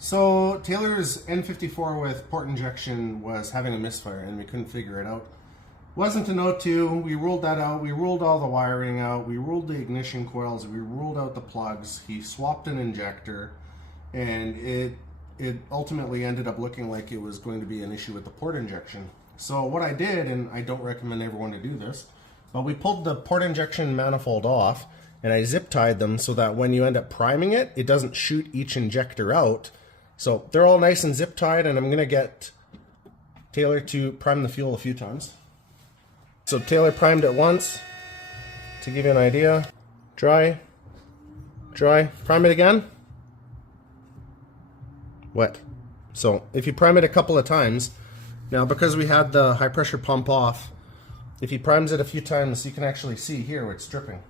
So Taylor's N54 with port injection was having a misfire and we couldn't figure it out. Wasn't an O2, we ruled that out, we ruled all the wiring out, we ruled the ignition coils, we ruled out the plugs, he swapped an injector, and it ultimately ended up looking like it was going to be an issue with the port injection. So what I did, and I don't recommend everyone to do this, but we pulled the port injection manifold off and I zip tied them so that when you end up priming it, it doesn't shoot each injector out. So they're all nice and zip tied, and I'm going to get Taylor to prime the fuel a few times. So Taylor primed it once to give you an idea. Dry, dry, prime it again. Wet. So if you prime it a couple of times, now because we had the high pressure pump off, if he primes it a few times, you can actually see here where it's dripping.